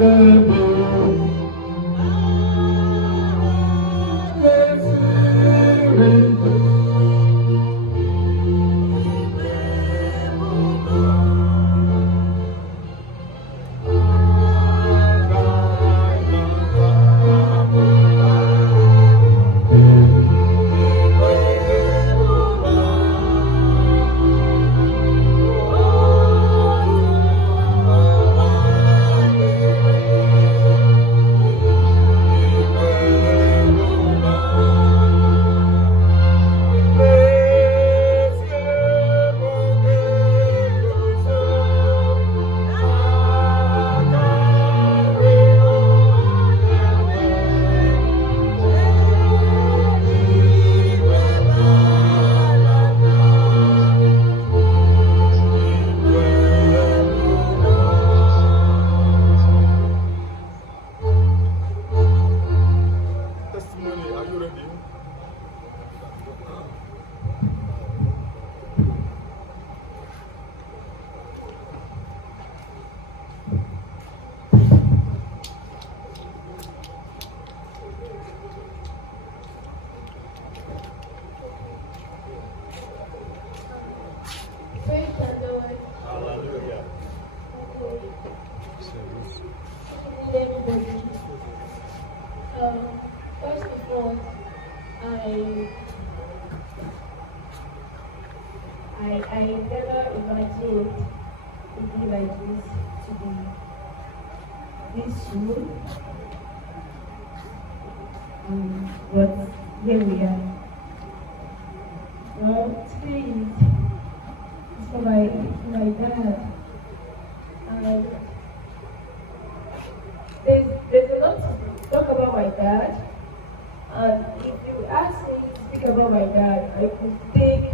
First of all, I never imagined it be like this to be this soon. But here we are. Well, today is for my dad. And there's a lot to talk about my dad. And if you ask me to speak about my dad, I could take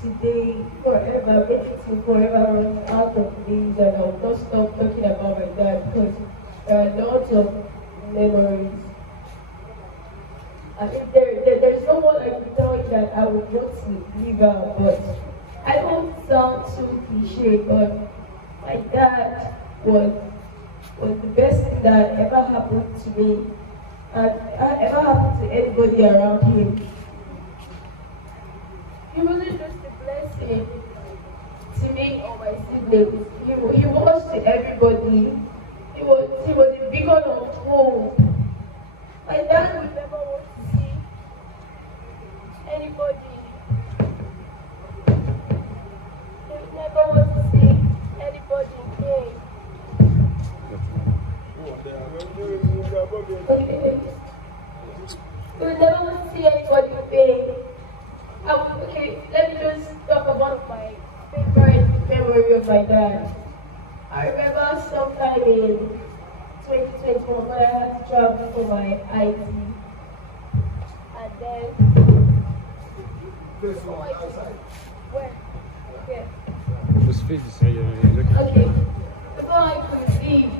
today forever, make it to forever run out of days, and I'll not stop talking about my dad because there are lots of memories. And if there's no one I can tell you that I would want to leave out, but I don't sound so cliche, but my dad was the best thing that ever happened to me and ever happened to anybody around him. He wasn't just a blessing to me or my siblings. He was to everybody. He was a beacon of hope. My dad would never want to see anybody. He would never want to see anybody in pain. Okay. He would never want to see anybody in pain. Okay, let me just talk about my favorite memory of my dad. I remember sometime in 2021 when I had to travel for my IT. And then... Where? Okay. Okay. Before I could leave,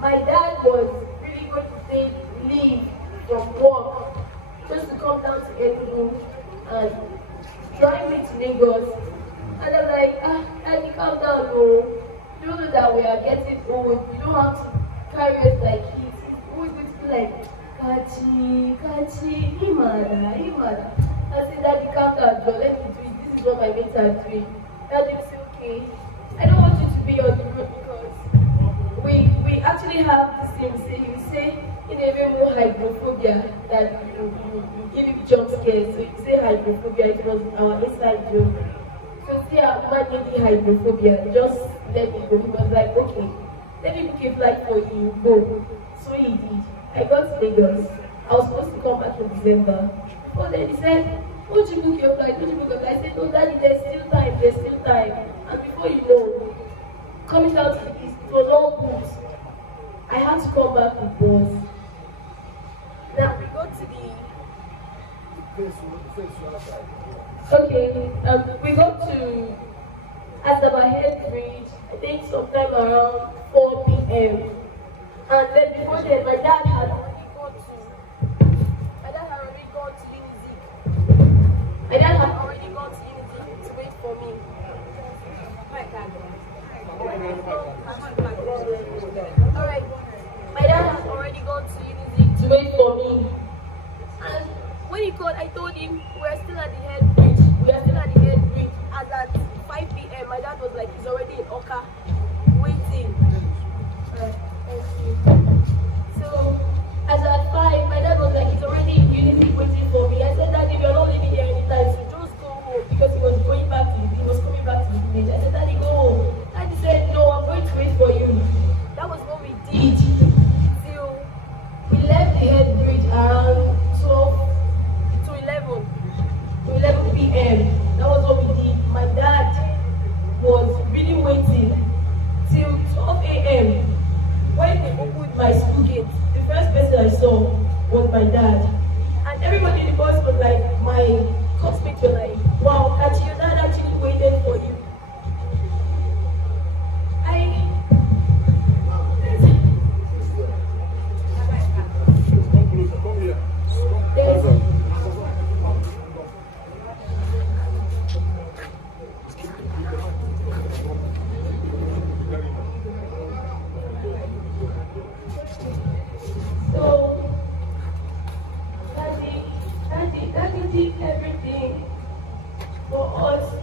my dad was really going to take leave from work just to come down to Enugu and drive me to Lagos. And I'm like, Daddy, calm down, no. You know that we are getting old. You don't have to carry us like kids. It's always going to be like, Kachi, Imada. I said, Daddy, calm down, Joe. Let me do it. This is what my mates are doing. Daddy will say, okay. I don't want you to be on the road because we actually have the same saying. We say, in a way more hydrophobia, that you give him jump scares. So you say hydrophobia, it was our inside joke. So see, I'm managing hydrophobia, just let me go. He was like, okay, let me book a flight for you, go. So he did. I got to Lagos. I was supposed to come back in December. Before then he said, won't you book your flight? Won't you book your flight? I said, no, Daddy, there's still time. And before you know, coming down to the east, it was all booked. I had to come back with bus. Now we go to the... Okay, we go to Asabahead Bridge, I think sometime around 4 p.m. And then before then, my dad had already gone to Unizik. My dad had already gone to Unizik to wait for me. Alright. already gone to Unity to wait for me. And when he called, I told him we're still at the head bridge. We are still at the head bridge. As at 5 p.m., my dad was like, he's already in Oka, waiting. Thank you. So, as at 5, my dad was like, he's already in Unity waiting for me. I said, Daddy, you're not leaving here anytime, so just go home. Because he was going back to he was coming back to the village. I said, Daddy, go home. Daddy said, no, I'm going to wait for you. That was what we did. Till we left the head bridge around 12 to 11 p.m. That was what we did. My dad was really waiting till 12 a.m. When they opened my school gate, the first person I saw was my dad. And everybody in the bus was like, my classmates were like, wow, Kachi, your dad actually waited for you. Daddy did everything for us.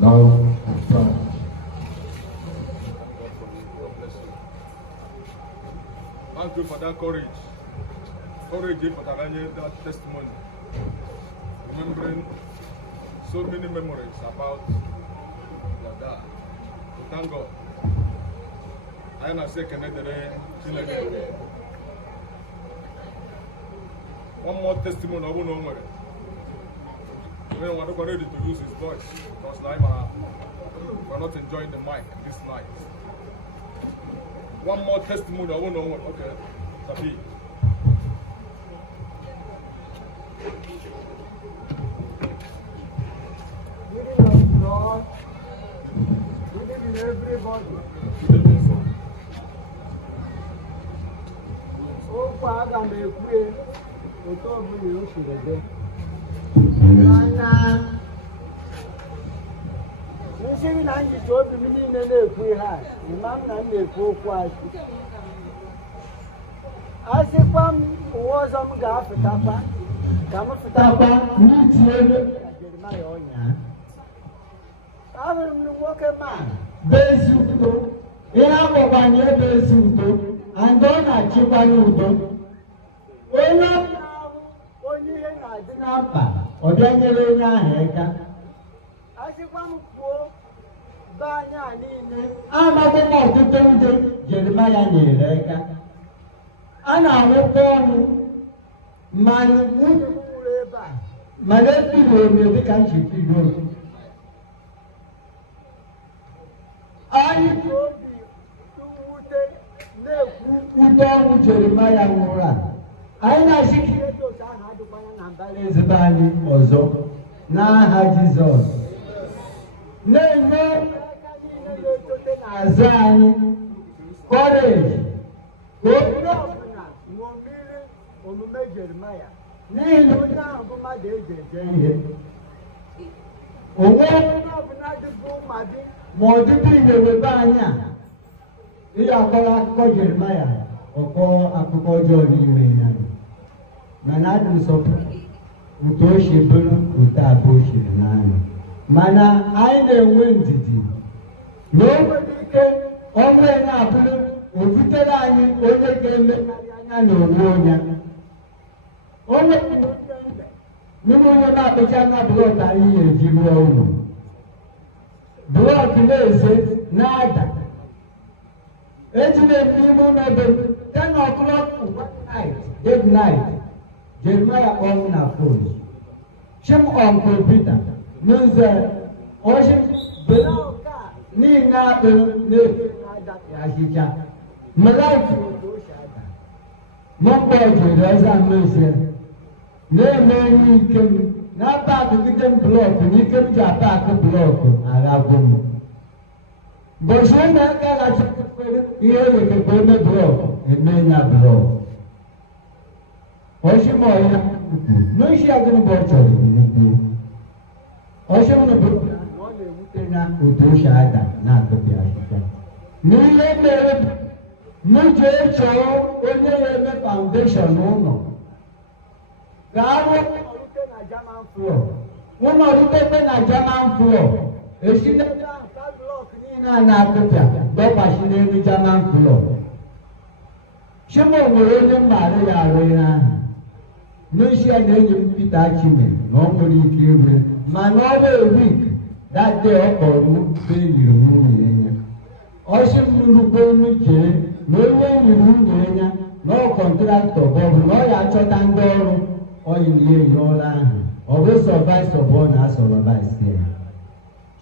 Now, thank you for that courage. Courage for that testimony. Remembering so many memories about your dad. So thank God. I am a second one more testimony I won't know where. When I'm ready to use his voice because now we're not enjoying the mic this night. One more testimony I won't know what. Okay, Sabi. Good evening, Lord. Good evening, everybody. Oh, Father, may you pray. You told me you should have been. Nshiri na njite obi m niile na-ekwu ha, imam na m na-ekwu okwu asị. Asịkwa m ụwa ọzọ m ga-afụtakwa, ka m fụtakwa n'itinye Jeremaya ọnya. Ahụrụ m nwoke ma bezi udo, ihe agbakwanye bezi udo, and ọ na-achịkwa n'udo. Onye ahụ onye ihe na-adị na mkpa, ọ bịa nyere onye ahụ aka. asịkwa m kwuo be anyị a niile. Amaghị m ọtụtụ ndị Jeremaya nyere aka. A na-anwụkọ ọnụ mana efiri ome dịka nchifiri ome. Anyị Obi mwute na-ekwu ute ọnwụ Jeremaya nwụrụ a. Anyị na-asị ka ihe dị otu ahụ adịkwanya na mbara ezigbo anyị ọzọ n'aha Jizọs. Na-enye aka niile na-esote n'azụ anyị kọreji ka onye ọbụla ṅomiri omume Jeremaya n'ihi na onye ahụ bụ mmadụ eji eje ihe. Onwe onye ọbụla dịbụ mmadụ ma ọ dịbụ inyewebe anyị a ihe akọrọ akụkọ Jeremaya ọkọ akụkọ ọjọọ n'ime ya. Mana adị nsọpụrụ nke o si bụrụ otu abụọ o siri n'anya. Mana anyị na-enwe ndidi na o nwere ike ọnwụ ya na-abụrụ obutere anyị onye ga-emekarị anya na onwe onye. O nwere n'ime onye na-akpụcha na blọk anyị ga-eji rụọ ụlọ. Blọk na-eze na-ada. Eji na-ekwu ime ụlọ ebe 10 o'clock dead night. Jeremaya on na phone. Chim on computer. N'ụzọ ọchị blọka niile akpụ na-ahịcha. Mmadụ mọkpọ jere ọza mmezie. Na-eme ihe ike m na-apakịgide m blọkụ n'ike m ji apakị blọkụ agagwo m. Boshwe na kala chukwe iye yeke kweme bro, emenya bro. Oshimo ya nushi agunu bochori kunuku. Oshimo no bro, wale utena udusha ada na kopi ashika. Niye mere, nujecho onye yeme foundation uno. Gawo orute na German floor. Uno orute na German floor. Eshine na akụpịa dọbachiri elu German floor. Chimo nwere onye mmadụ ya arụ ihe ahụ. N'ezie na enyi m Peter Chime na ọ nwere ike ire mana ọ bụ week that day ọ kpọrọ m benyiri nwunye ya. Ọ sị m nnukwu olu chee na onye nyiri nwunye ya na ọ kọntraktọ bọbụ na ọ ya achọta ndị ọrụ ọ yi na ihe ọrụ ahụ. Ọ bụ sọvaịsọ bụ ọ na-asọvaịsị ya.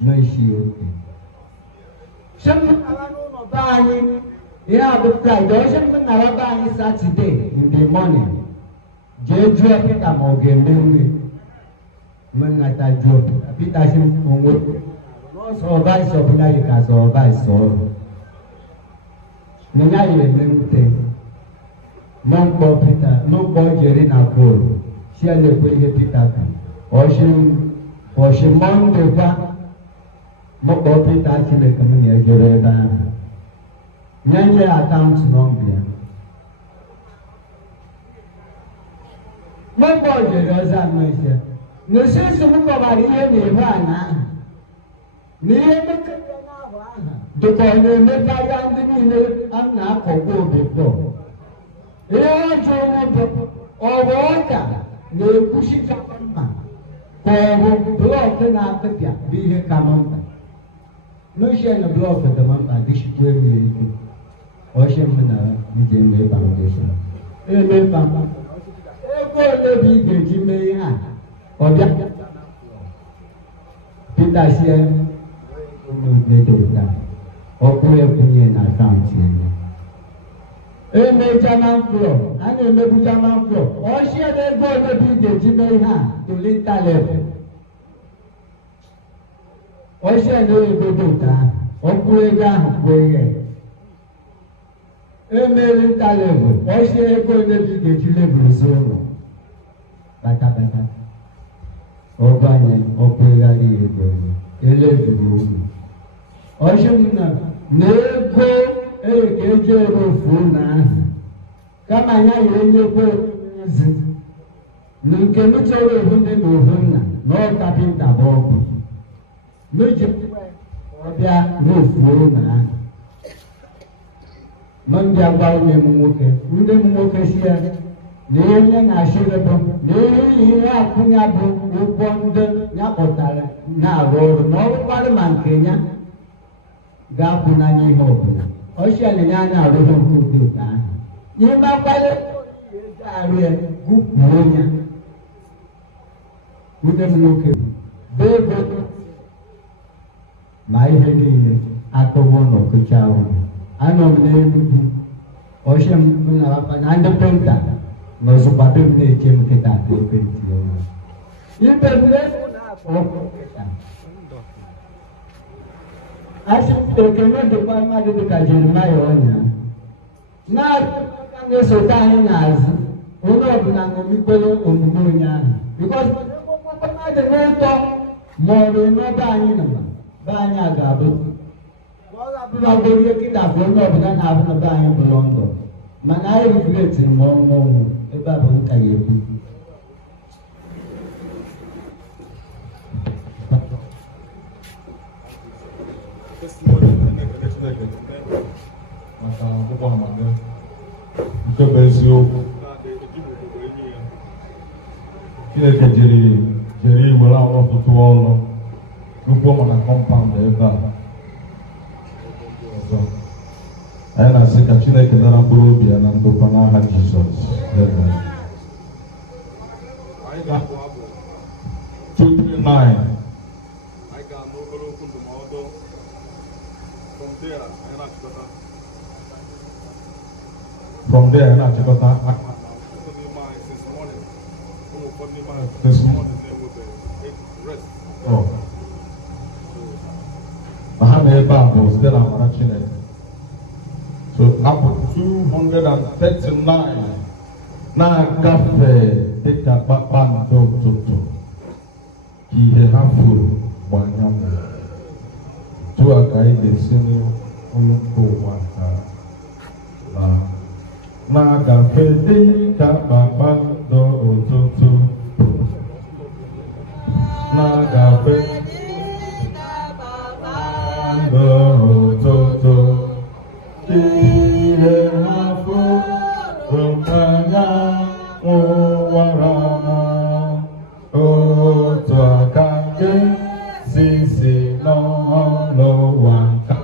N'ezie oke. Yeah, but Friday, Saturday in the morning. Jeju Peter Morgan, Manata Joe, Peter Shim, no vice of Nayaka or vice or Nanayi Lente. No poor Peter, no poor Jerina Cole. She had a Peter, or she Monday. Moko Peter Chile Kamini Jereda. Nyanje account number. Moko Jereza Mesha. No sense of Mukabari Nirvana. Near the corner Mekayan the Anna Kogo Bito. Here Joe or water, no pushing Japan. For block and after be a common. No share the block of the one by this way. Ocean Museum Foundation. Amen, Papa. Ever be the Jimmy or Peter Sien, or Queer Opinion account. Amen, German floor, and a maybe German floor. Or share the go to be the Jimmy to little level. Ocean Buddha, Okuega, Way. Emailing Talebo, Ocean going to be the Chile Zone. Batapata. Obani, Okuega, Eleven. Ocean, Nego, Ejero Funa. Come on, you go. Nukemuto Hundin, no tapping Tabob. Méjì ọbịa n'ofuo na ndị agbawo na-emu nwoke ndị nwoke si ya na ihe na-achịrịbụ na ihe akwụnya bụ ụgwọ ndị ya kpọtara na-arụ ọrụ na ọrụkwarị ma nke ya ga-akwụ n'anya ihe ọbụla ọchịala ya na-arụghị nke ụdị ụka ahụ ihe mgbakwale arụ ya gụkwuo ya ndị nwoke bụ ego ma ihe niile atụwo n'ọkụcha ahụ anọ m n'Enugu ọchị m na ndị penta na ọzụkwado m na-eche m nkịta ka ekwentị ya ibebule asị ekene dịkwa mmadụ dịka Jeremaya ọnya na-esote anyị n'azụ onye ọbụla na-emikpere omume onye ahụ bikọs mmadụ na-etọ ma ọ bụ n'ebe anyị nọ Banya ga-abụ ọbụlagoro ihe kịta bụ onye ọbụla na-abụ na be anyị bụ London mana anyị rifletiri ma ọnwụ ebe a bụ nka ya ekwu maka akwụkwọ amagị nke bụ eziokwu Chineke jiri were arụ ọtụtụ ọrụ nnukwu maka kọmpaụnd ebe a ọzọ anyị na-asị ka Chineke dara mkpụrụ obi ya na ndokwa n'aha Jizọs. Anyị ga-abụ abụ 239. Anyị ga-anụ obere okwu ndụmọdụ from there anyị na-achịkọta this morning. Oh. ebe a bụ site na amara Chineke. So abụ 239 na-agafe dịka kpakpando ụtụtụ ka ihe ha furu mgbe anyanwụ. Otu a ka anyị ga-esi n'ọnụ nke ụwa na-agafe dịka kpakpando ụtụtụ na-agafe n'ụtụtụ ihe ha furu mgbe anyanwụ wara otu aka nke si n'ụwa nka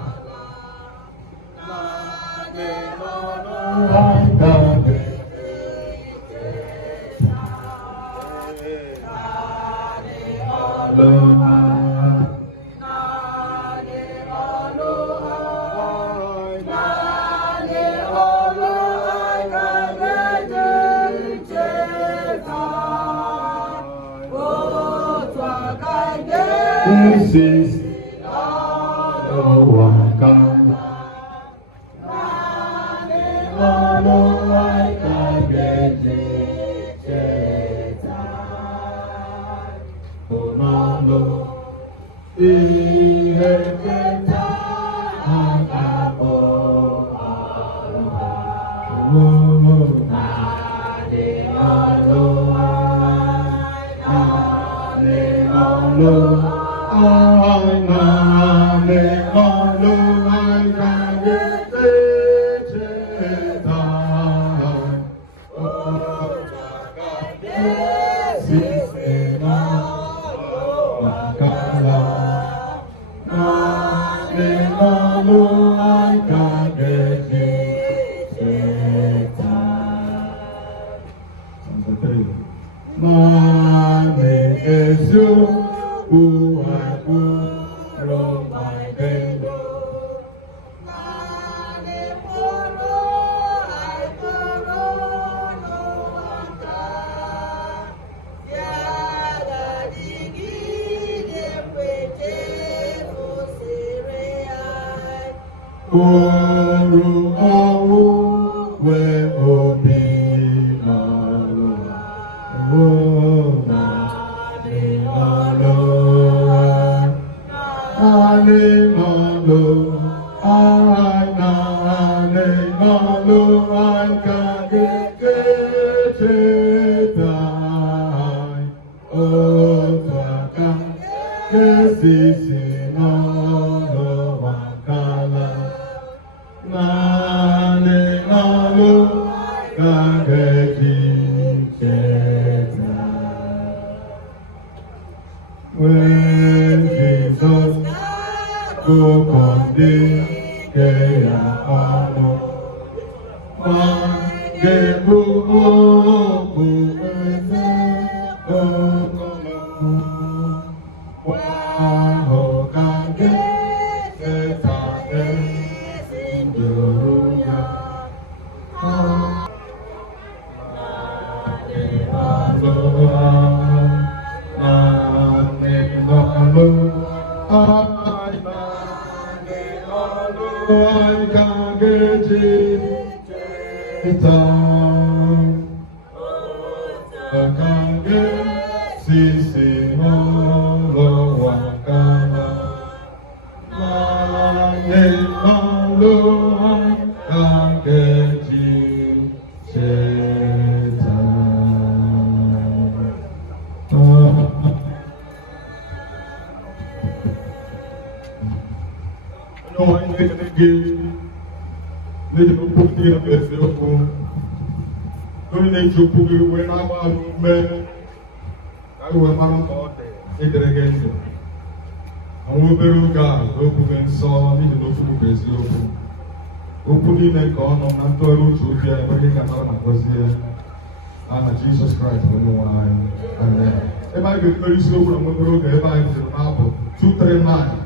Jesus Christ, amen. Everybody get very slow when we go. Everybody is in Apple 239.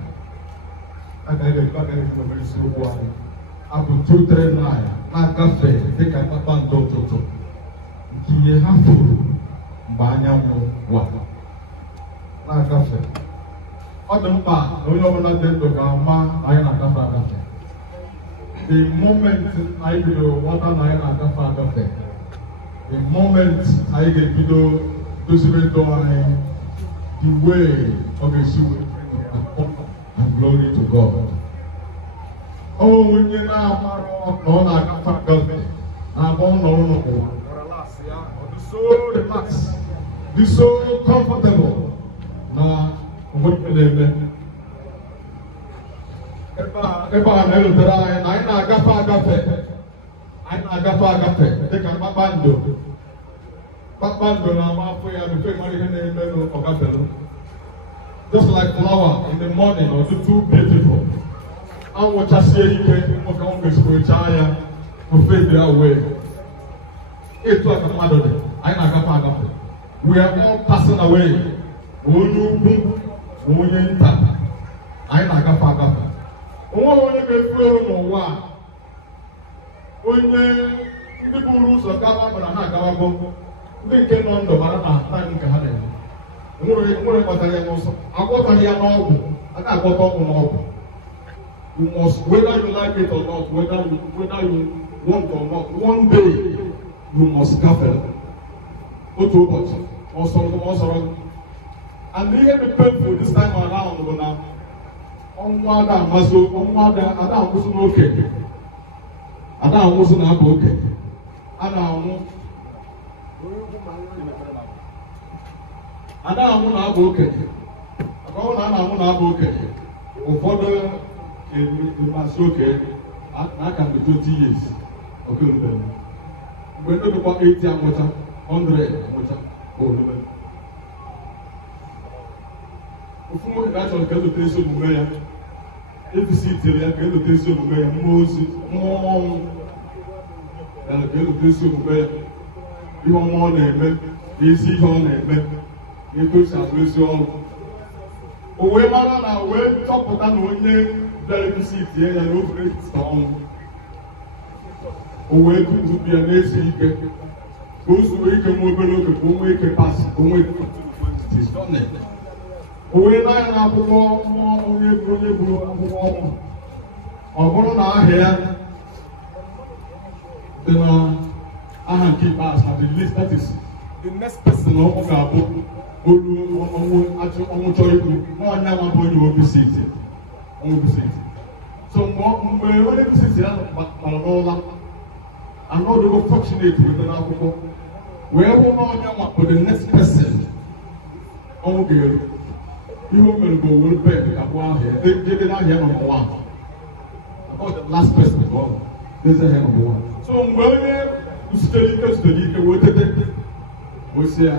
I got very slow one. Apple 239. Na cafe, take a papa toto. Kiye hafu, banyamu wa. Na cafe. ọ dị mkpa na onye ọbụla dị ndụ ga-ama na anyị na-agafe agafe. The moment anyị bidoro ghọta na anyị na-agafe agafe, the moment anyị ga-ebido dozibe ndụ anyị the way ọ ga-esi wee and glory to God. Onye na-amarọ na ọ na-agafe agafe na-agba ọnọrọ n'ụwa so relaxed, be so comfortable na obodo na-eme. Ebe a na-erutere anyị na anyị na-agafe agafe, anyị na-agafe agafe dịka kpakpando. Kpakpando na-ama afọ ya bifo mara ihe na-eme n'ọgafelu. Just like flower in the morning, or too beautiful. Anwụchasie ike nwoke ahụ ga-esikwecha ya ofe dị away. Etu aka mmadụ dị, anyị na-agafe agafe. We are all passing away. Onye ukwu, onye nta, anyị na-agafe agafe. Onwe onye ga-efu eru n'ụwa a, onye ndị buru ụzọ gaba mana ha agawago, ndị nke nọ ndụ mara na naanị nke ha na-eme. Nwere kpatara ya n'ụzọ, agwọtaghị ya n'ọgwụ, a ga-agwọta ọgwụ n'ọgwụ. You must, whether you like it or not, whether you want or not, one day you must gafe. Otu ụbọchị, ọsọrọ. And ihe dị painful this time around bụ na ọnwụ ada amasị, ọnwụ ada anwụsị n'oke. Ada anwụsị na-abụ oke. A na-anwụ. Ada anwụ na-abụ oke. Maka ọ na a na-anwụ na-abụ oke. Ụfọdụ masị oke na-aka mgbe 20 years. Oke rubere. Mgbe ndị dịkwa 80 anwụcha, 100 anwụcha, o rubere. Ofu nwoke ga-achọrọ ka elote ezi omume ya, efisitere ya ka elote ezi omume ya, mmụọ ozi, mmụọ ọnwụ ya ka elote ezi omume ya, ihe ọma ọ na-eme, ezi ihe ọ na-eme, na-egosi azụ ezi ọrụ. O wee mara na wee chọpụta na onye bịara efisitie ya na ofere site ọnwụ. O wee tutu ya na-esi ike, ka o zuo ike nwa obere oge ka o nwee ike pasị, ka o nwee ike o wee n'anya na akwụkwọ onye buru akwụkwọ ọnwụ. Ọ bụrụ na aha ya dị na aha nke ikpeazụ na the list, that is the next person ọnwụ ga-abụ olu ọnwụ chọọ ikwu n'ọnya nwa bụ onye obisiti. So mgbe onye obisiti ya nọrọ n'ụla, anọdụgo fortunate wetara akwụkwọ wee hụ n'ọnya nwa bụ the next person ọnwụ ga-eru. Ihe o mere bụ owere bed abụọ ahụ ya, jede n'ahịa nọmba 1. About the last person bụ ọrụ, dezi ahịa nọmba 1. So mgbe onye zutere ike wee tete, wee sị ya,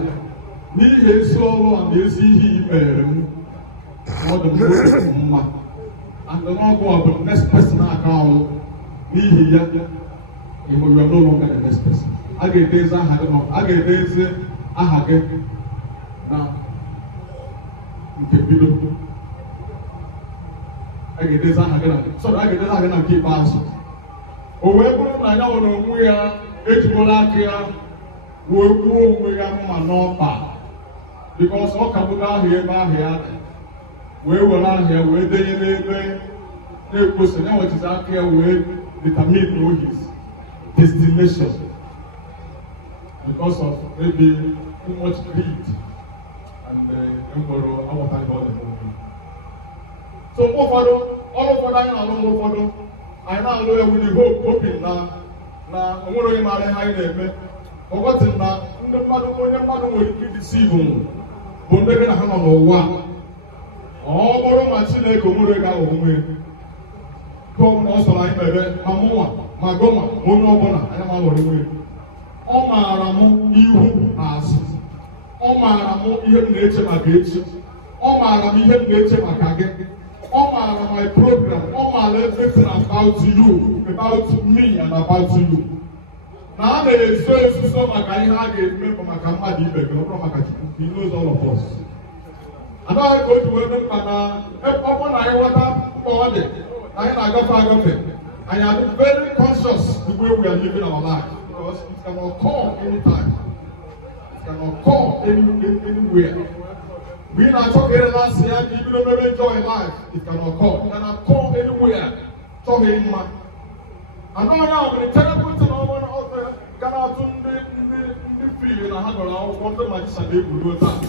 n'ihi ezi ọrụ a na ezi ihe i mere m, ọ dị m mma. And n'ọgụ a bụ next person aka ọnwụ, n'ihi ya, you are no longer the next person. A ga-edezi aha gị na nke bido. A ga-edezi aha gị na nke ikpeazụ. O wee bụrụ na ya nwere onwe ya ejigbola aka ya wee gbuo onwe ya mma n'ọkpa, because ọ kagbugo aha ebe ahụ ya dị, wee were aha ya wee denye n'ebe na-ekwoso ya wechizi aka ya wee determine his destination because of maybe too much greed and enwere aghọtaghị ọ dị. So ụfọdụ anyị na-alụ ụfọdụ anyị na-alụ ya with the hope, hoping na onwere onye maara ihe anyị na-eme. Ọgọtị na onye mmadụ nwere ike idisivu bụ ndị gị na ha nọ n'ụwa. Ọ bụrụ ma Chineke onwere ga-aghọ onwe ka ọ bụla ọ sọrọ anyị mere ma mụnwa ma gọma onye ọbụla anyị ma ghọrọ onwe. Ọ maara m ihu na azụ, ọ maara m ihe m na-eche maka echi, ọ maara m ihe m na-eche maka gị, ọ maara my program, ọ maara everything about you, about me and about you. Na a na-ezo ezuzo maka ihe a ga-eme bụ maka mmadụ ibe gị, ọ bụrụ maka Chukwu. He knows all of us. Anaghị ka otu wee dị mkpa na ọ bụrụ na anyị ghọta mkpa ọ dị na anyị na-agafe anyị are very conscious the way we are living our life, because it can occur anytime. It can occur anywhere. We are talking last year, even though we enjoy life, it can occur. It can occur anywhere. Talking man. And now the terrible thing out there, can out in the field, and I have one of my Sunday will do that.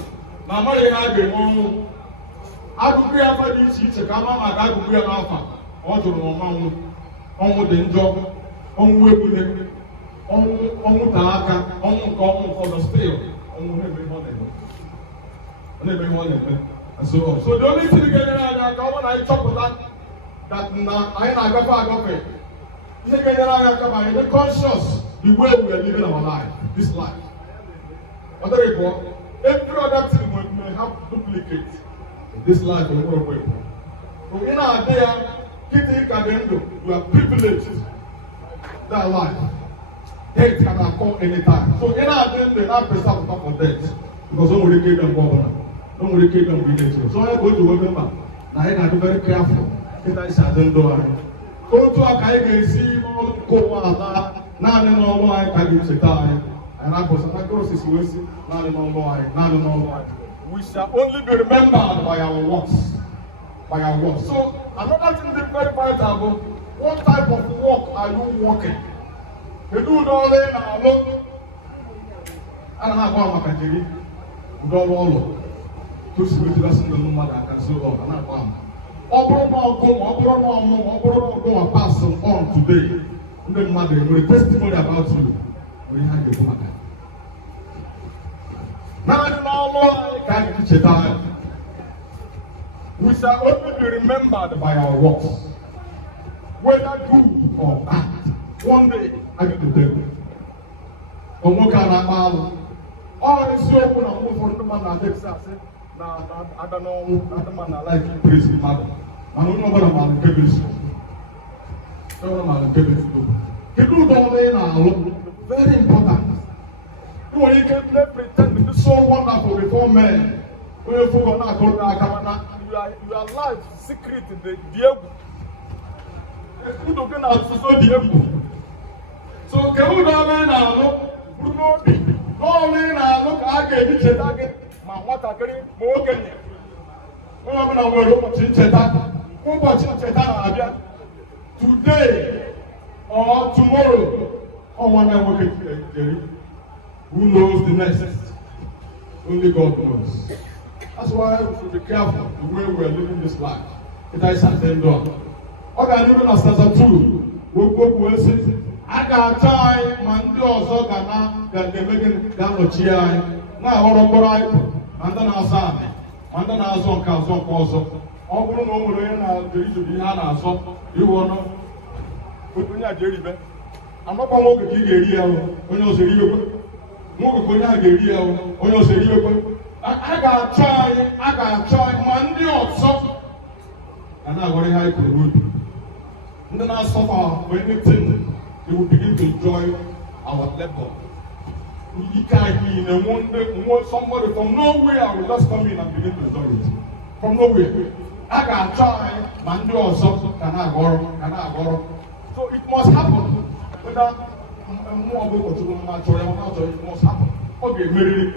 Now, my idea, I could be a this teacher, come on, I could be an alpha, or to on the job, on weapon, on Taka, on for the steel, on every morning. So the only thing when I talk about that now I got it. The conscious, the way we are living our life, this life. Every other thing may have duplicate this life in one way. So in our day, you are privileged that life. Death can occur anytime. So in our day, they have to start talk of death because nobody gave them governor. Nobody gave them religion. So I go to remember. Now I have to be very careful. It's a door. Go to a guy, see, go out, now and all I can use a time. And I was not going to see now and all. We shall only be remembered by our works. By our works. So another thing is very vital. What type of work are you working? You do all in and alone. And I have one country. We don't all. To see what doesn't know what I can say. And I found. Go pass on today. The mother with a testimony about you. We have the woman. Now, can teach it. We shall only be remembered by our works, whether good or bad. One day, I get the devil. But what can I do? All is so open and move on the man that takes us. Now, I don't know, I don't know, I like to praise him. I don't know what I'm on the table. I don't know what I'm on the table. People don't know, very important. When you can pretend to be so wonderful before men, when you forget not to go you are life secret in the devil. Who don't get out so devil? So can we go now? Only now look I get it target. My what I carry more can you? When I'm going to work in Cheta, who watch Cheta today or tomorrow, or when I work at Jerry. Who knows the next? Only God knows. That's why we should be careful the way we are living this life. It is at the door. Okay, even as Stanza 2, we'll say, I got time, man, do also that they're making down cheer. Now, what about and then outside, and then I saw Council also. All we know, there is to be had also. You want to put in a jerry bed. I'm not going to give you a when you're serious. I got try Monday or so. And I very high to the road. And then I suffer for anything, they will begin to enjoy our labor. You can't be in a one somebody from nowhere will just come in and begin to enjoy it. From nowhere. I got try Monday or so. Can I go? So it must happen. Whether more about it must happen. Okay, Mary.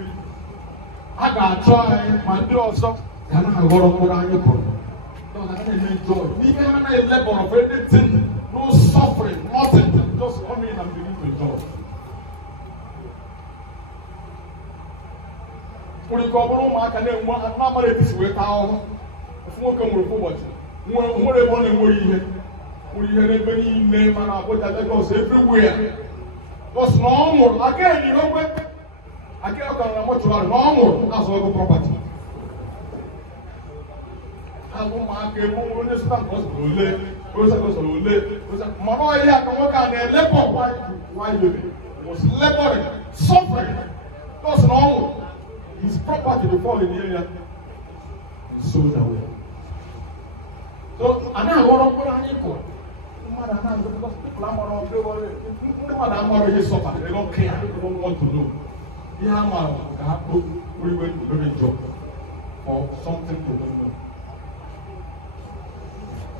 I got try my also. Can I go on your problem? I can enjoy. Even when I labor of anything, no suffering, nothing, just come in and begin to enjoy. For the government, I can not make this way out. If we come with forward, we have any name and I put that goes everywhere. Because normal, again, you know what? I can't what you are normal as well property. I don't mind a woman is not was laboring, suffering. That's normal. His property before in the area is sold away. So, and I want to put on equal. Because people are suffer. They don't care. They don't want to know. They have a job or something to know.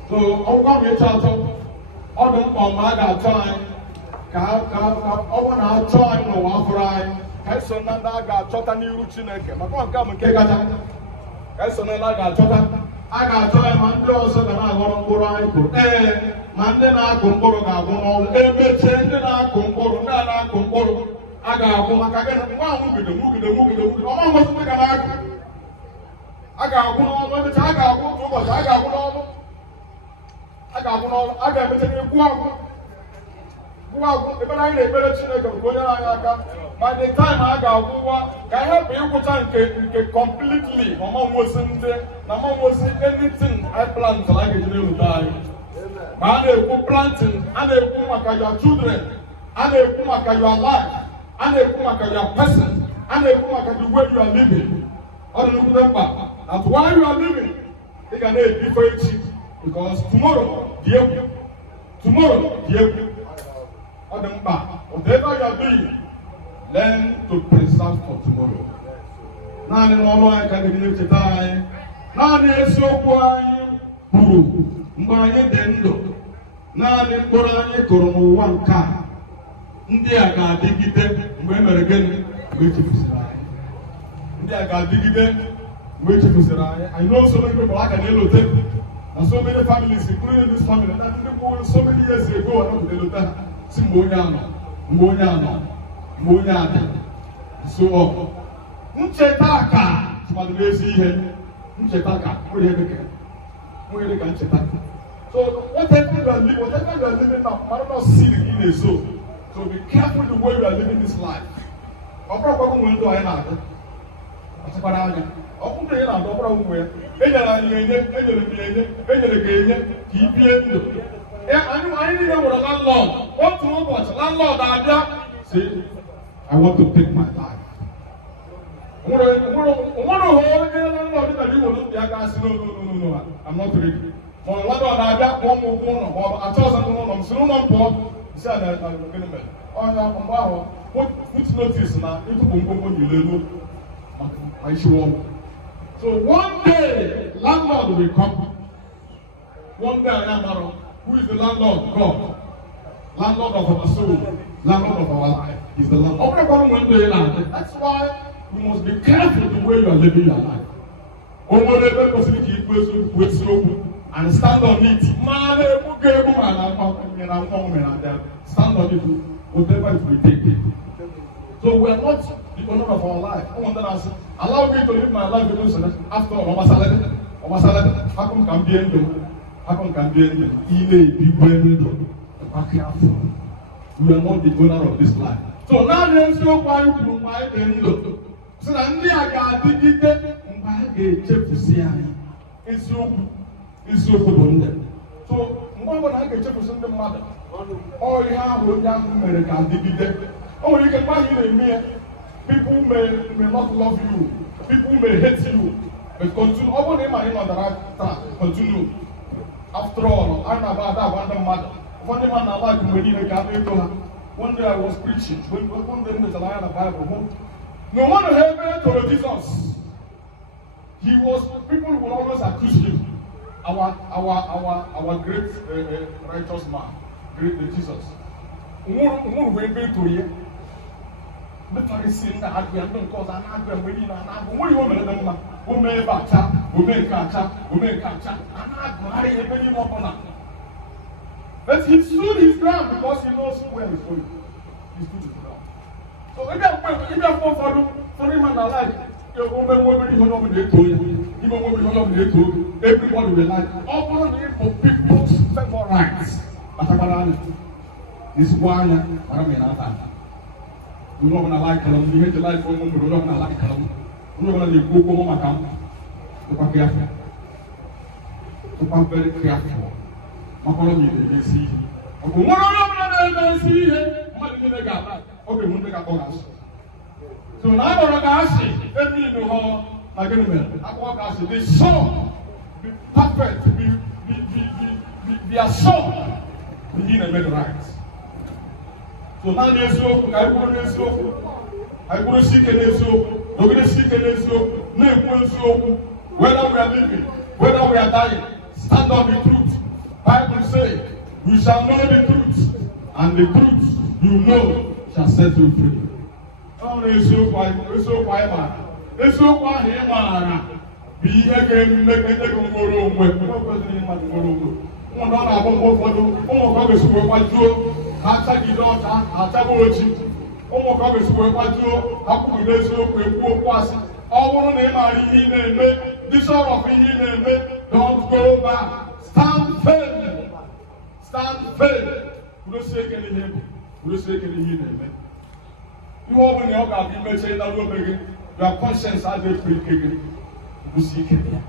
So, I'm going to reach out to all them on my time. I want to try no one for I. I saw Nanda got shot and you routine. My God, come and take a ka eso na a ga-achọta ya ma ndị ọzọ ga na-aghọrọ mkpụrụ anyị kụrụ. Ma ndị na-akụ mkpụrụ ga-agwụ n'ọnwụ. Emechie ndị na-akụ mkpụrụ, ndị a na-akụ mkpụrụ a ga-agwụ maka gịnị? Nwa nwugide ọma nwesịrị ga na-akụ a ga-agwụ n'ọnụ. Emechaa a ga-agwụ otu ụbọchị, a ga-agwụ n'ọnụ, a ga-emecha gwụ agwụ ebe na anyị na-ekpere Chineke bụ onye anyị aka. By the time a ga-agwụwa ka ihe bụ ịgwụcha nke completely ọmanwozi ndị na ọmanwozi anything I plant a ga-eji n'elu anyị. Ma a na-ekwu planting, a na-ekwu maka your children, a na-ekwu maka your life, a na-ekwu maka your person, a na-ekwu maka the way you are living. Ọ dị nnukwu mkpa that while you are living, ị ga na-ebife echi because tomorrow dị egwu. Ọ dị mkpa whatever you are doing, learn to preserve for tomorrow. Naanị n'ọrụ anyị ka ga-eji na-echeta anyị. Naanị eziokwu anyị kwuru mgbe anyị dị ndụ. Naanị mkpụrụ anyị kụrụ n'ụwa nke a. Ndị a ga-adịgide mgbe e mere gịnị? Mgbe echefusịrị anyị. Ndị a ga-adịgide mgbe echefusịrị anyị. I know so many people aka na-elote na so many families including this family na ndị kwuru so many years ago ọ nọgide elote ha si mgbe onye anọ mgbe onye adị. So ncheta ka tụmadụ n'ezi ihe. Ncheta ka nwere dịka ncheta. So whatever you are living now, might not see the in a soul. So be careful the way you are living this life. Ọ bụrụ ọkwa ụmụ ndụ anyị na-adị. Ọchịkwara anya. Ọ bụrụ na ị na-adị ọbụrụ ụmụ ya. Enyere anyị enye ka enye ka i bie ndụ. Anyị niile nwere landlord. Otu ụbọchị landlord abịa sị, I want to take my life. Onwere onye landlord na dị wolu ndị aka asị no, I'm not ready. Ma landlord na-abịa kpọọ m ụgwọ ụlọ ma ọ bụ achọ ọzọ n'ụlọ m si n'ụlọ m pụọ isi a na gịnị mere. Onye mgbe ahụ put notice na ịtụpụ ngwongwo niile n'elu ma isi ọnwụ. So one day landlord will come. One day I am Aaron. Who is the landlord? God. Landlord of our soul. Landlord of our life. Is the landlord. That's why you must be careful the way you are living your life. And stand on it. Stand on it. Whatever it will take. So we are not the owner of our life. Allow me to live my life after all. How come can be ended? How come can be ended? We are not the owner of this life. So now let's go by my window. So that ndị a ga-adịgide mgbe a ga-echefusi anyị. Isiokwu bụ ndị. So mgbe ọ bụla a ga-echefusi ndị mmadụ, ọ ihe ahụ onye ahụ mere ka adịgide. O nwere ike mgbe anyị na-eme ya, people may not love you, people may hate you, but continue. Ọ bụrụ na ị ma ị nọdara taa, continue. After all, I na about that one mother. One day man like mgbe niile ka a na-eto ha. One day I was preaching. One day in the Bible. No one ever told Jesus. People will always accuse him. Our great righteous man, great Jesus. Umu webe to ye. The Pharisees na agbe ndo cause an agbe mweni na agbe. What you want me to do? O me bacha, o me kacha. An agbe ari ebe ni mo bona. But he stood his ground because he knows where he's going. He stood his ground. So if you are for him and alive, everybody will like open it for people's favor rights. This one, I don't mean that. You don't want to like them, you hate the life for them, you don't want to like them. You don't want to go home and come. You are careful. You are very careful. I'm going to see. I'm going to see. Okay, so now we're going to see. Let me know how again. I'm going to see. The soul be perfect, be a soul. We need a better right. So now there's no. I want to seek an issue. We're going to seek an issue. Whether we are living, whether we are dying, stand on the truth. Bible says, "We shall know the truth, and the truth you know shall set you free." bụ ihe ga-eme ka enye gị nwere onwe. Ụmụ ọ na-abụ mgbe ụfọdụ ụmụ ka ọ ga-esi wee gbajuo ha achagide ọcha ha achaba oji. Ụmụ ka ọ ga-esi wee gbajuo ha kwuru n'eziokwu ekwu okwu asị. Ọ bụrụ na ị maara ihe ị na-eme, dị sure of ihe ị na-eme, don't go back. Stand firm. Stand firm. Kwudosie ike n'ihe bụ. Kwudosie ike n'ihe ị na-eme. Ihe ọ bụla ọ ga-abụ imecha ịnara obe gị, your conscience adịghị ekwe ike gị. Kwudosie ike ya.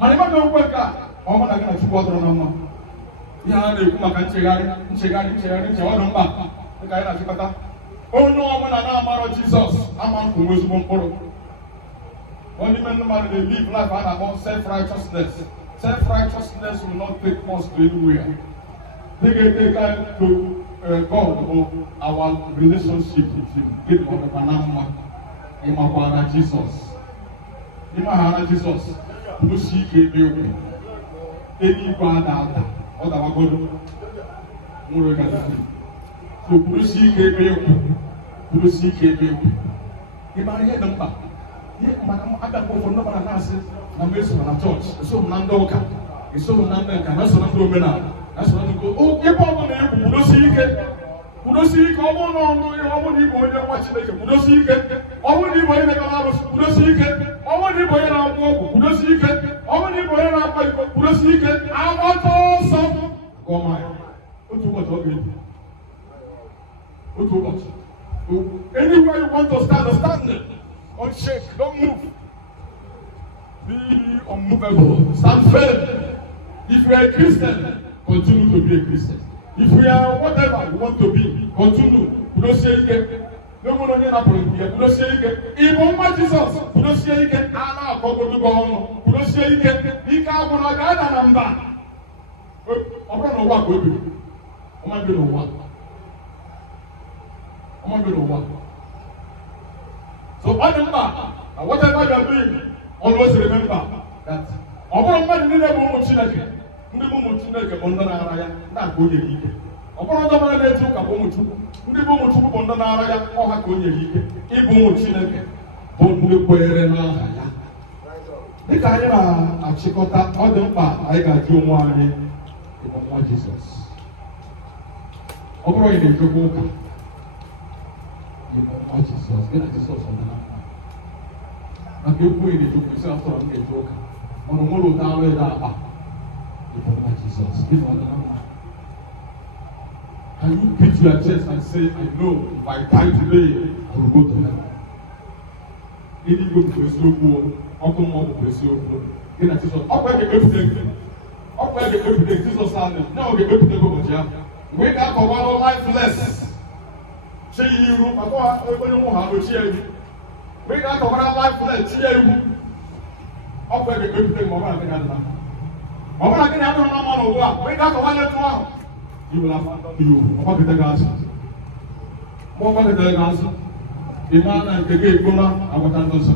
Mana ịma na-ekwe ka ọ bụ na gị na Chukwu ọdụrụ na mma. Ihe a na-ekwu maka nchegharị nchewa dị mkpa dịka anyị na-achịkọta. Onye ọbụla na-amarọ Jizọs ama nkwụ ezigbo mkpụrụ. Only men they live life about self-righteousness. Self-righteousness will not take us to anywhere. They get taken to God or our relationship with Him. Get on the Panama. Imahana Jesus. Imahana Jesus. No seek a baby. Any brother or the Wagodo. So, who seek a baby? Who seek a baby? Imahana number. Ada kwụkwọ ndị ọbụla na-asị na mgbe eso na chọọchị, eso na ndị ụka, eso na ndị nka, na-eso na ndị omenala, na-eso na ndị ebe ọ bụla egwu kwudosie ike. Kwudosie ike, ọ bụrụ na ọnụ ihe ọ bụrụ na ịbụ onye nwa Chineke kwudosie ike. Ọ bụrụ na ịbụ onye na-ekpe arụsị kwudosie ike. Ọ bụrụ na ịbụ onye na-akwụ ọgwụ kwudosie ike. Ọ bụrụ na ịbụ onye na-akpa iko kwudosie ike. Agbata ọsọ gọma ya. Otu ụbọchị ọ ga-ebi. Otu ụbọchị. Anywhere you want to stand, stand there. Don't shake, don't move. Be unmovable. Stand firm. If you are a Christian, continue to be a Christian. If you are whatever you want to be, continue. You don't say it. No one on your apple. You don't say it. Even my Jesus, you don't say it. Anna, Kogo to go on. You don't say it. He can't go on a number. I'm going to walk with you. I'm going to walk. I'm going to walk. So remember, whatever you are doing, always remember that. Ọbụrụ mmadụ niile bụ ụmụ Chineke, ndị bụ ụmụ Chineke bụ ndị na-ara ya, na-akpa onye ya ike. Ọbụrụ ndị ọbụla na-eji ụka bụ ụmụ Chukwu, ndị bụ ụmụ Chukwu bụ ndị na-ara ya, ọha ka onye ya ike. Ịbụ ụmụ Chineke bụ ndị kwenyere n'aha ya. Dịka anyị na-achịkọta, ọ dị mkpa anyị ga-ajụ onwe anyị ịbụ nwa Jizọs. Ọ bụrụ ị na-ejekwa ụka, Jesus, get Jesus on the line. And you put it to yourself from the joker. On the molo down there, Jesus, give on the line. Can you beat your chest and say, I know if I die today, I will go to heaven? Did you go to the slow pool? Or come on to the slow pool? Get at Jesus. Up where the everything. Up where the everything. Jesus said, now get everything over here. Wake up for one lifeless. Say you, I go everyone have a chair. We got to have life for that chair. Up where the everything more than that. I want to get out of my mouth. We got to one tomorrow. You will have you. What is the gas? What is the gas? The man and the gate, Guna, I want to answer.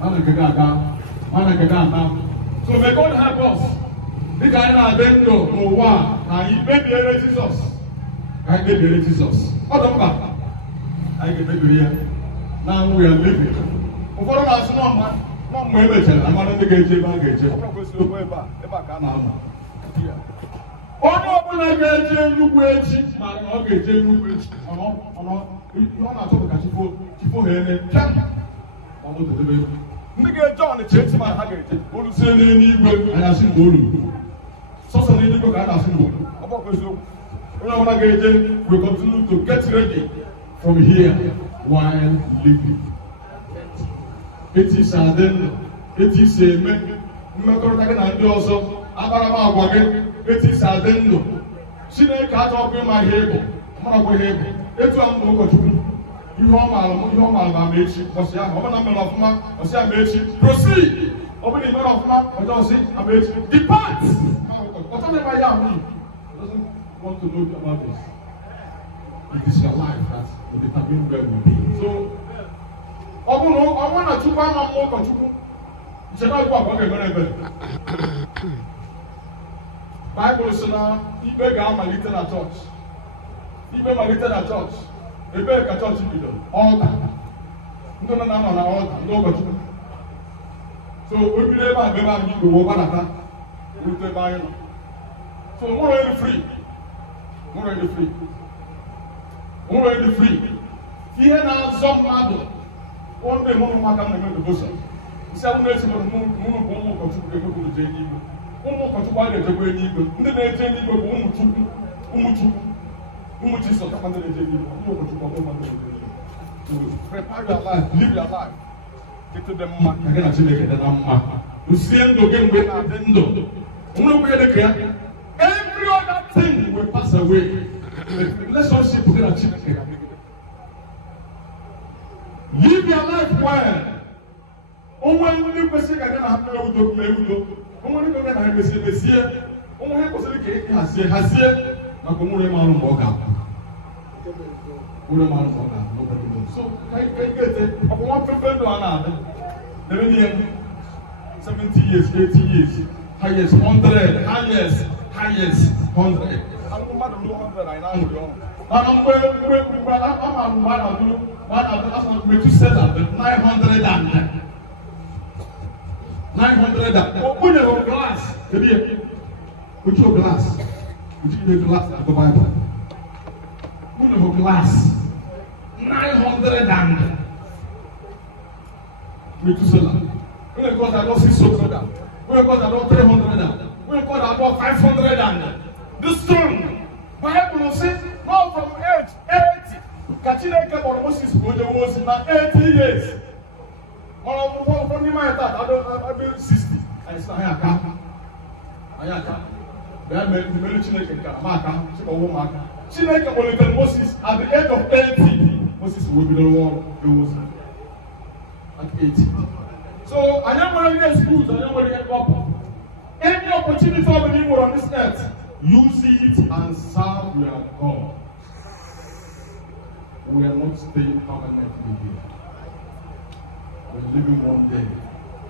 Man and the gaga, man and the gaga. So may God help us. The guy na dendo no one, and he may be Jesus. I gave you Jesus. Oh, don't back. I gave you here. Now we are living. Ụfọdụ na-asị na mma emechara amara ndị ga-eje ebe a ga-eje. Onye ọbụla ga-eje Enugu echi mara na ọ ga-eje Enugu echi. Ọ na-achọpụ ka chifo ha ene pịam. Ndị ga-eje Ọnịcha echi mara ha ga-eje. Olu sie n'eluigwe anyị asị na olu. Sọsọ n'eluigwe ka a na-asị na olu. Ọ bụkwa eziokwu. We continue to get ready from here while living. It is a then, it is a man. It is a then. She didn't cut off in my head. It's one more. You know my mate, was young, open a man of man, was a mate. Proceed. Open a man of man, I don't see a mate. Depart. Whatever I am. Want to know about this. It is your life that will determine where we'll be. So, I want to more control. It's not what I'm going to Bible says now, you beg my little church. You beg my little church. You beg a church in the altar. No, altar. No control. So we be able to go over that. We will buy it. So more than free. More than free. More than free. Here now some mother. One day more madam than the bosom. Seven days ago, more to the JD. More to buy the JD. The JD prepare your life, live your life. Get to the mark. I can actually get the mark. You see them again when I didn't do. Every other thing will pass away. Relationship will get achieved. Live your life well. Only you can say I can have no document. Only you can have a say. Only you can say has here. Na como é maluco boga. Ule maluco boga, nobody knows. So, can get it? I want to build one another. 70 years, 80 years, highest 100, highest 100. I'm not doing 100 right now. I'm going to sell at 900 and 900. Open your glass. Put your glass. Put your glass at the Bible. Put your glass. 900 and Methuselah. When it got about 600 and when it got about 300 and when it got about 500 and the stone. Bible will say, now from age 80. Kachine came on Moses was now 80 years. From the mind that I don't 60. I said, I am. They made the military Maka, Chineke will tell Moses at the age of 80. Moses will be the one who was at 80. So I am going to get schools, I am going to get up. Any opportunity for the people on this earth, use it and serve your God. We are not staying permanently here. We are living one day.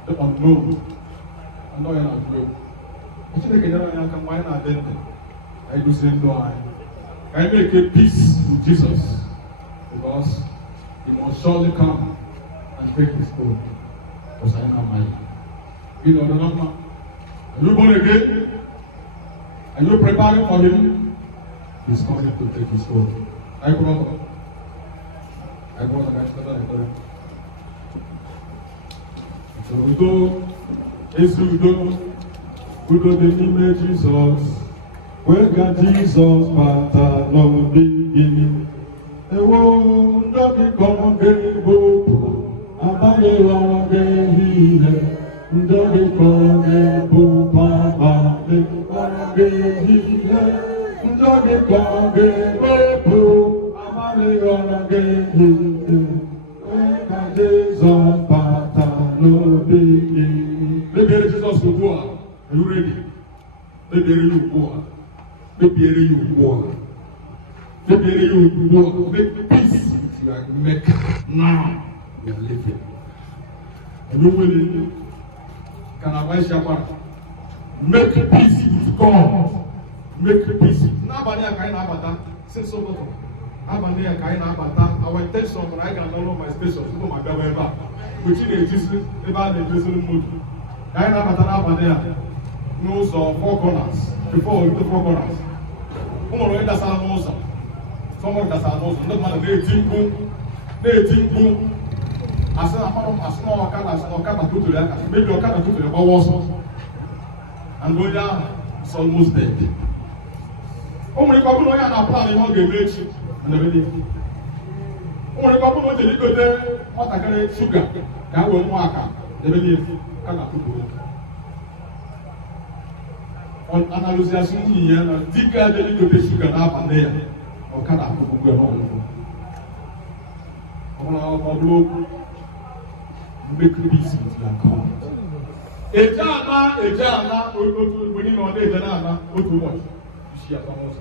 The unknown. I know you are not real. I do say no. I make a peace with Jesus because he must surely come and take his own. Because I am mine. You know the number. Are you born again? Are you preparing for him? He's coming to take his own. I go on. So we go. Udo dị n'ime Jizọs, wega Jizọs bata n'obi gị. Ewo ndọ gị kọrọ gị bụpụ, abalị ghọrọ gị ehihie. Ndọ gị kọrọ gị bụpụ, abalị ghọrọ gị ehihie. Ndọ gị kọrọ gị bụpụ, abalị ghọrọ gị ehihie. Wega Jizọs bata n'obi gị. Lebere Jizọs ugbu a. Are you ready? Maybe you war. Maybe you war. Maybe you war. Make peace with your make now. We are living. Are you willing? Can I wish you make peace with God? Make peace. Nobody can abata. Say so much. Nobody can abata. Our intention when I can know my station. So my baby. Which is existing. About the existing mood. I abata nobody. Knows of 4 corners before we do 4 corners. Someone that's our nose. Someone that's our nose. Not man, they think boom. I said, I'm a small can put to that. Maybe you can put to the ball and go down. It's almost dead. Only couple of young apply in one game rich and everything. Only couple of the go there, what I can sugar. That will mark up. The video can put to it. On analysation here, diga de côté sugar na pandea. On kana ko ko no. On a pablo make peace with your God. Ejana o boni no de ejana o too much. She has almost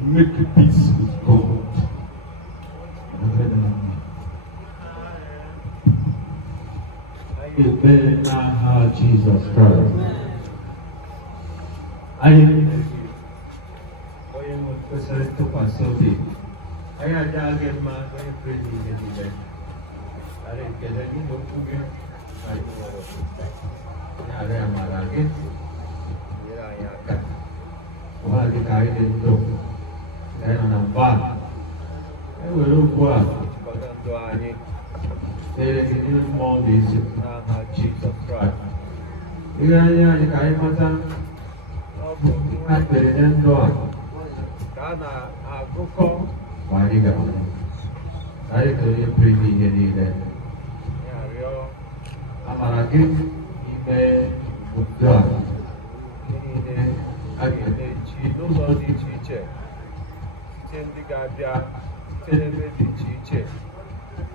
make peace with God. Amen. Jesus Christ. Ayo mo pasal to pasote. Ay ada agad ma ay pwede din. Are kaya din mo pugi. Ay gị nyere anyị aka ọba dị ka anyị dị ndụ ka anyị nọ na mba e were ugbu a chịkọta ndụ anyị tere gị n'ime mmụọ dị isi n'aha Jizọs Kraịst ihe anyị ka anyị mata ọ bụ ihe kpere nye ndụ a ka a na-agụkọ ma anyị ga-amụ anyị kere onye pụrụ ime ihe niile ya rịọ amara gị ime obodo a niile a ga-eme echi n'ụzọ dị iche iche site ndị ga-abịa site n'ebe dị iche iche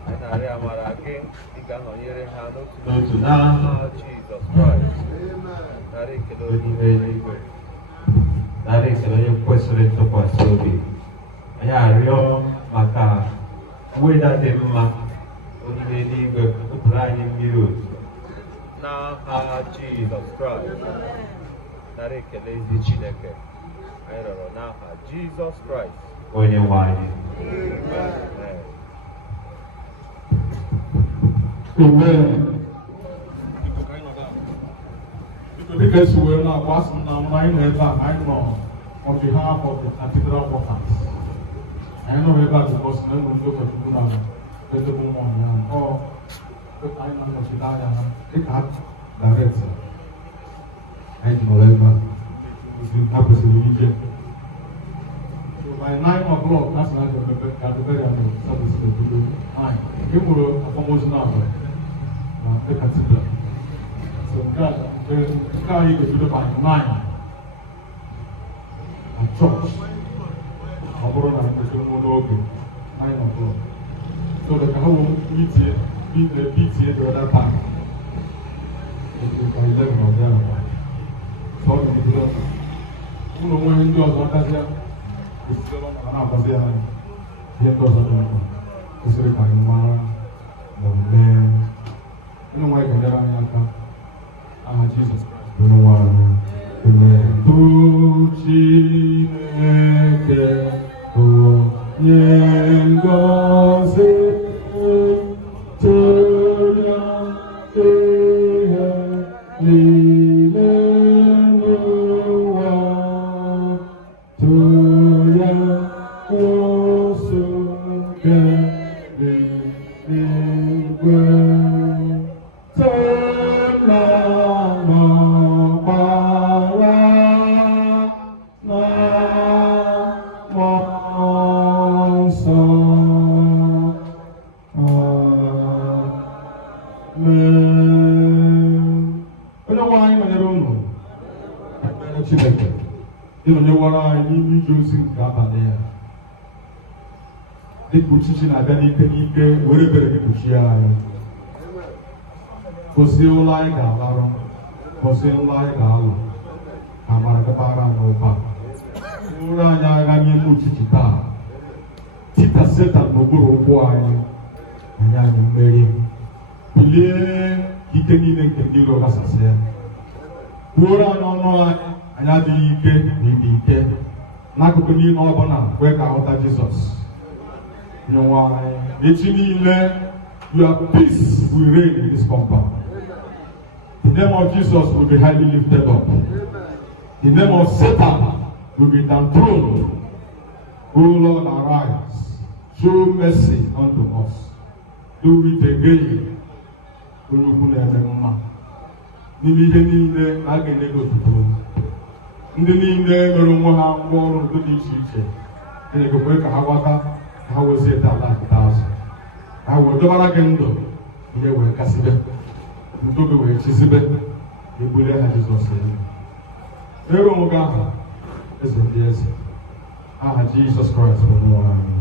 anyị na-arịọ amara gị ị ga-anọnyere ha n'otu n'otu n'aha Jizọs Kraịst narị ekele onye eluigwe narị ekele onye kwesịrị ntụkwasị obi anyị arịọ maka mweda dị mma onye eluigwe pụtara anyị mmiri otu n'aha Jizọs Kraịst narị ekele ezi Chineke anyị rịọrọ n'aha Jizọs Kraịst onye nwe anyị. Amen. Dịka esi wee na-agbasa na anyị nọ ebe a anyị nọ on behalf of the cathedral workers. Anyị nọ ebe a because na enwere ndị ụkọchukwu na edebe ụmụ ọnyahụ ọ anyị na-anọchite anya ha dịka direct anyị nọrọ ebe a ha kwesịrị ije. So by 9 o'clock that's na ga-adebere ya na service ebido 9. E nwere akwamozu na abụọ na the cathedral. So God, you go to the by 9 at church. I'm going to go 9 o'clock. So the whole PTA, the other time. By 11 or there. So the middle. Who know when you do as here? It's still on our here. Here goes on. It's really by Mara, the man. You know why I can never Jesus Christ. Amen. Tu Chineke onye ngọzi tụrụ ihe niile n'ụwa tụrụ ya ụsụ nke eluigwe. Chineke ịnọnyewara anyị n'ime ije ozi nke abalị ya dịka uchichi na-abịa n'ike n'ike were bere gị kpuchie anyị gozie ụlọ anyị ga-alarụ gozie ụlọ anyị ga-alụ ka amara gabara anyị ụba ụrụ anyị agha n'ime uchichi taa tita Setan n'okpuru ụkwụ anyị anyị mmeri bilie ike niile nke ndị iro gasasị ya kwuoro anyị ọnụ anyị adịghị ike na ịdị ike n'akụkụ niile ọbụla kwe ka ahụta Jizọs nyewe anyị echi niile your peace will reign in this compound. The name of Jesus will be highly lifted up. The name of Satan will be dethroned. O Lord, arise, show mercy unto us, do it again. Onye ukwu na-eme mma n'ime ihe niile a ga-enye gị otuto ndị niile mere onwe ha ngwa ọrụ ndị dị iche iche Chineke kwe ka ha gbata ka ha wezie ala akịta azụ ka ha wee dobara gị ndụ ihe wee kasịbe ndụ gị wee chizibe ebulie ha Jizọs elu onwe gị aha eze ndị eze aha Jizọs Kraịst bụ nwa anyị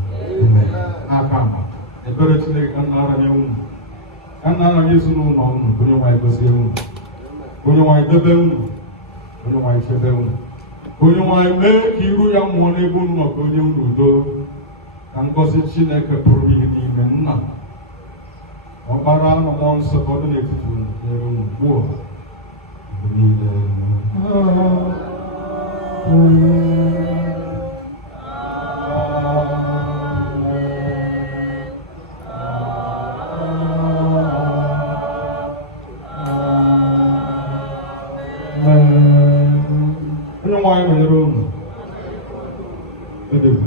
aka mba ebere Chineke ka nna ara nye unu ka nna ara nye ezinụlọ unu onye nwanyị gozie unu onye nwanyị debe unu onye nwanyị chebe unu onye nwanyị mee ka iru ya mmụọ n'ebe unu maka onye unu udo ka ngọzi Chineke pụrụ ihe n'ime nna ọkpara na mmụọ nsọ ka ọ dị n'etiti unu nyere unu ugbu a niile Onye nwe anyị nọnyere unu. Edebe.